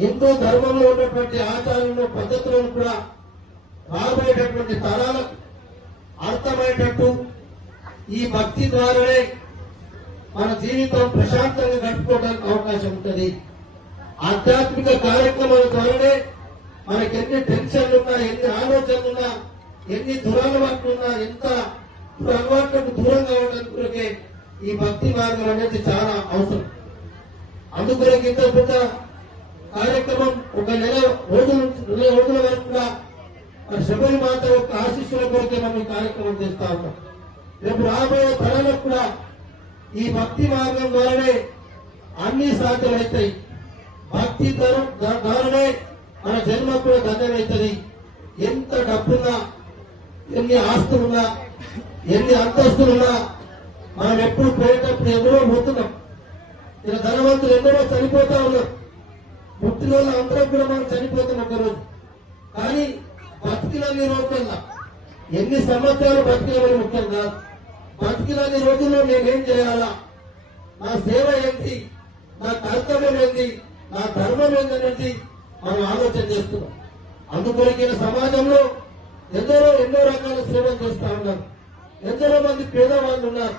హిందూ ధర్మంలో ఉన్నటువంటి ఆచారాలను పద్ధతులను కూడా రాబోయేటటువంటి తరాలకు అర్థమయ్యేటట్టు ఈ భక్తి ద్వారానే మన జీవితం ప్రశాంతంగా గడుపుకోవడానికి అవకాశం ఉంటుంది. ఆధ్యాత్మిక కార్యక్రమాల ద్వారానే మనకి ఎన్ని టెన్షన్లున్నా, ఎన్ని ఆలోచనలున్నా, ఎన్ని దురలవాట్లున్నా, ఎంత అలవాట్లకు దూరంగా ఉండడానికి ఈ భక్తి మార్గం అనేది చాలా అవసరం. అందుకనే ఇంత పెద్ద కార్యక్రమం ఒక నెల రోజుల వరకు కూడా శబరి మాత యొక్క ఆశీస్సుల కొరకే మనం ఈ కార్యక్రమం చేస్తా ఉన్నాం. రేపు రాబోయే తరాలకు కూడా ఈ భక్తి మార్గం ద్వారానే అన్ని సాధ్యమవుతాయి. భక్తి ద్వారానే మన జన్మ కూడా ధన్యమవుతుంది. ఎంత డబ్బున్నా, ఎన్ని ఆస్తులున్నా, ఎన్ని అంతస్తులున్నా మనం ఎప్పుడు పోయేటప్పుడు ఎవరో పోతున్నాం. ఇలా ధనవంతులు ఎందరో చనిపోతా ఉన్నారు. పుట్టిన వాళ్ళు అందరం కూడా మనం చనిపోతున్నాం ఒకరోజు. కానీ బతికినన్ని రోజుల్లో ఎన్ని సంవత్సరాలు బతికినవని ముఖ్యం కాదు. బతికినన్ని రోజుల్లో నేనేం చేయాలా, నా సేవ ఏంటి, నా కర్తవ్యం ఏంటి, నా ధర్మం ఏంటనేది మనం ఆలోచన చేస్తున్నాం. అందుకొరకే సమాజంలో ఎన్నో రకాల సేవలు చేస్తా ఉన్నారు. ఎందరో మంది పేదవాళ్ళు ఉన్నారు.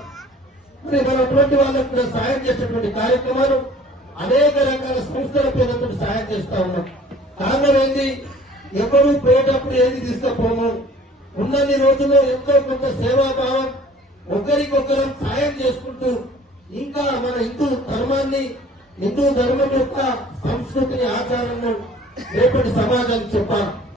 మరి మన అటువంటి వాళ్ళకు కూడా సాయం చేసేటువంటి కార్యక్రమాలు అనేక రకాల సంస్థల పేరుతో సాయం చేస్తా ఉన్నాం. కారణం ఏంటి, ఎవరు పోయేటప్పుడు ఏది తీసుకపోము. ఉన్నన్ని రోజుల్లో ఎంతో కొంత సేవాభావం, ఒకరికొకరం సాయం చేసుకుంటూ ఇంకా మన హిందూ ధర్మాన్ని, హిందూ ధర్మం యొక్క సంస్కృతిని, ఆచారాలను రేపటి సమాజానికి చెప్పాలి.